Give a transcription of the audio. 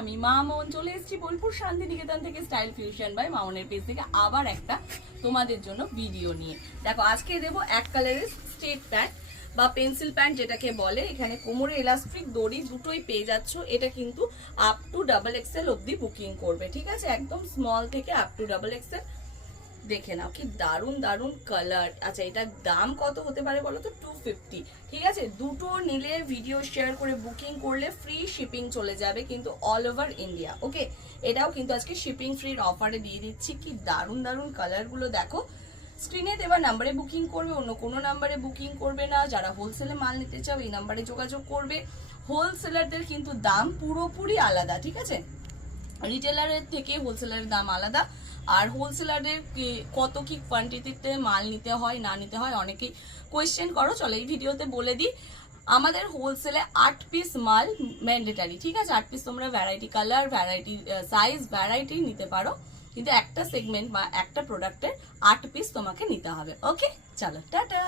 আমি মামন চলে এসেছি বোলপুর শান্তিনিকেতন থেকে স্টাইল ফিউশন বাই মামনের পেজ থেকে আবার একটা তোমাদের জন্য ভিডিও নিয়ে। দেখো আজকে দেবো এক কালারের স্ট্রেট প্যান্ট বা পেন্সিল প্যান্ট যেটাকে বলে। এখানে কোমরে এলাস্টিক দড়ি দুটোই পেয়ে যাচ্ছ। এটা কিন্তু আপ টু ডাবল এক্সেল অব্দি বুকিং করবে, ঠিক আছে? একদম স্মল থেকে আপ টু ডাবল এক্সেল। দেখে নাও কি দারুন দারুন কালার। আচ্ছা এটার দাম কত হতে পারে বলো তো? 250, ঠিক আছে? দুটো নিলে ভিডিও শেয়ার করে বুকিং করলে ফ্রি শিপিং চলে যাবে কিন্তু অল ওভার ইন্ডিয়া। ওকে, এটাও কিন্তু আজকে শিপিং ফ্রির অফারে দিয়ে দিচ্ছি। কি দারুন দারুন কালারগুলো দেখো। স্ক্রিনে দেওয়া নাম্বারে বুকিং করবে, অন্য কোনো নাম্বারে বুকিং করবে না। যারা হোলসেলে মাল নিতে চাও এই নাম্বারে যোগাযোগ করবে। হোলসেলারদের কিন্তু দাম পুরোপুরি আলাদা, ঠিক আছে? রিটেলারের থেকে হোলসেলারের দাম আলাদা। আর হোলসেলারের কত কি কোয়ান্টিটিতে মাল নিতে হয় না নিতে হয় অনেকেই কোয়েশ্চেন করো। চলো এই ভিডিওতে বলে দিই। আমাদের হোলসেলে 8 পিস মাল ম্যান্ডেটারি, ঠিক আছে? 8 পিস তোমরা variety colour, variety size, variety নিতে পারো, কিন্তু একটা সেগমেন্ট বা একটা প্রোডাক্টের 8 পিস তোমাকে নিতে হবে। ওকে, চলো টাটা।